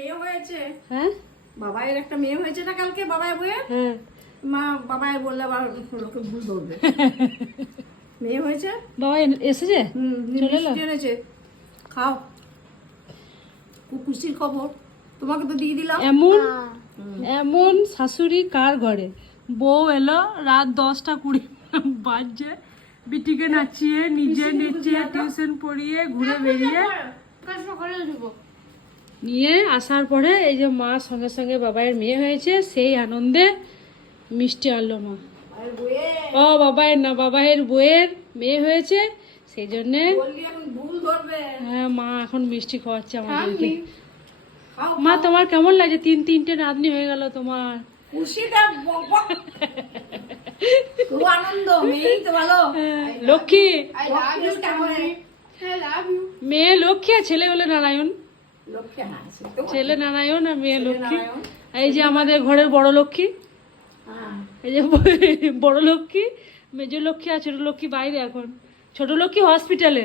মেয়ে হয়েছে। হ্যাঁ বাবাইয়ের একটা মেয়ে হয়েছে না কালকে, বাবাই বলে হ্যাঁ মা, বাবাই বললে আবার লোকে ভুল ধরবে। মেয়ে হয়েছে। বাবা এসেছে চলে এলো? মিষ্টি এনেছে, খাও। খুব খুশির খবর, তোমাকে তো দিয়ে দিলাম। এমন এমন শাশুড়ি কার ঘরে? বউ এলো রাত 10টা 20 বাজছে, বিটিকে নাচিয়ে নিজে নেচিয়ে টিউশন পড়িয়ে ঘুরে বেরিয়ে নিয়ে আসার পরে এই যে মা সঙ্গে সঙ্গে বাবাইয়ের মেয়ে হয়েছে, সেই আনন্দে মিষ্টি আনলো মা। ও বাবাইয়ের না, বাবাইয়ের বইয়ের মেয়ে হয়েছে, সেই জন্যে বললি এখন ভুল ধরবে। হ্যাঁ মা এখন মিষ্টি খাওয়াচ্ছে আমাদেরকে। খাও, মা তোমার কেমন লাগছে? 3-3টে নাতনি হয়ে গেল তোমার। খুশিটা খুব আনন্দ, মেয়েই তো ভালো। লক্ষ্মী লক্ষ্মীটা করে। মেয়ে লক্ষ্মী আর ছেলে হলো নারায়ণ। লক্ষ্মী, হ্যাঁ, সে তো বটে। ছেলে নারায়ণ আর মেয়ে লক্ষ্মী। নারায়ণ। এই যে আমাদের ঘরের বড় লক্ষ্মী, হ্যাঁ। এই যে বড় লক্ষ্মী, মেজ লক্ষ্মী আর ছোট লক্ষ্মী বাইরে। এখন ছোট লক্ষ্মী হসপিটালে।